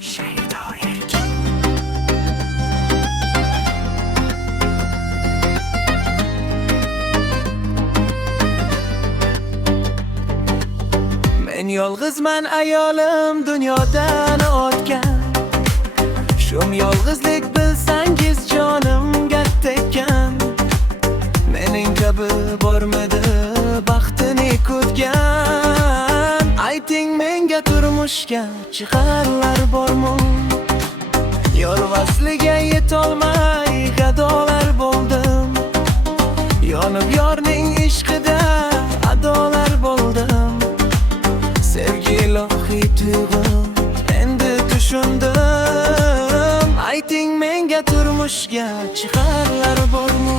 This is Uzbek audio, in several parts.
Shaydo Erkin. Men yolg'izman ayolim dunyodan o'tgan. Shum yolg'izlik bilsangiz jonimga tekkan. Mening kabi bormidi baxtini kutgan. Ayting menga turmushga chiqarlar bormi? Yorvasliga yetolmay gadolar bo'ldim. Yonib yorning ishqida adolar bo'ldim. Sevgi ilohiy tuyg'um endi tushundim. Ayting menga turmushga chiqarlar bormi?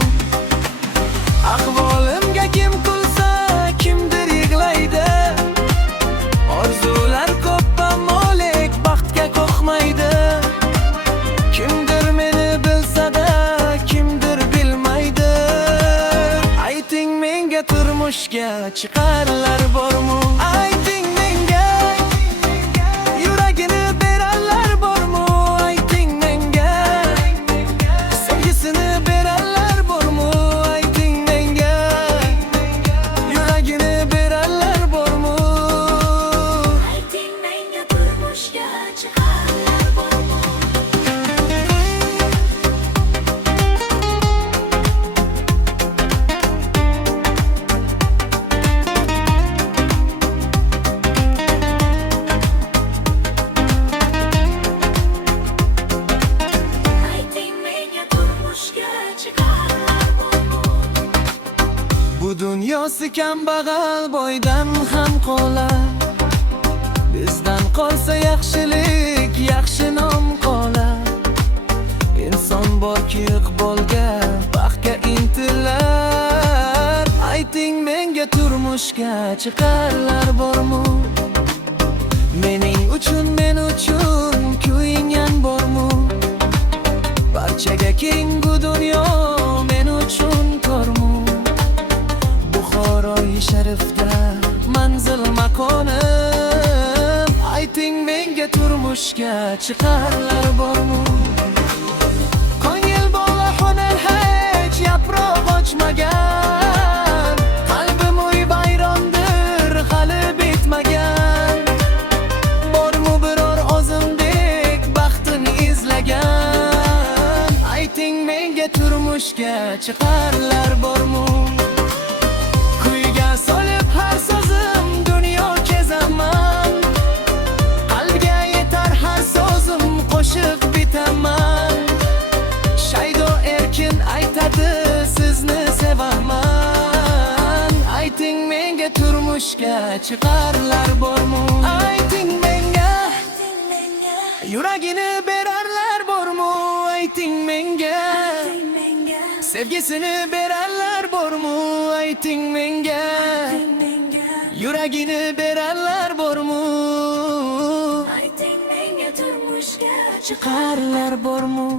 Ahvolimga kim kulsa, kimdir yig'laydi. Orzular ko'p ammolik baxtga qo'ymaydi. Kimdir meni bilsa-da, kimdir bilmaydi. Ayting menga turmushga chiqarlar bormi? Ayting menga yuragini berarlar bormi? Ayting menga sevgisini berarlar bormi? Ayting menga yuragini berarlar bormi? Ayting menga turmushga chiqarlar bormi? Ayting menga turmushga chiqarlar bormi? Bu dunyosi kambag'al boydan ham qolar. Bizdan qolsa yaxshilik, yaxshi nom qolar. Inson borki iqbolga, baxtga intilar. Ayting menga turmushga chiqarlar bormi? Mening uchun, men uchun kuyingan bormi? Barchaga keng bu dunyo men uchun tormi? Buxoroyi sharifda manzil makonim. Ayting menga turmushga chiqarlar bormi? Ko'ngil bog'i hunar hech yaproq ochmagan. Qalbim uy bayrondir hali bitmagan. Bormi biror o'zimdek baxtini izlagan? Ayting menga turmushga chiqarlar bormi? Kuyga solib har so'zim dunyo kezaman. Qalbga yetar har so'zim qo'shiq bitaman. Shaydo Erkin aytadi sizni sevaman. Ayting menga turmushga chiqarlar bormi? Ayting menga Ayting menga, yuragini berarlar bormi? Ayting menga ayting menga, sevgisini berarlar bormi? Ayting menga ayting menga, yuragini berarlar bormi? ayting menga turmushga Chiqarlar bormi?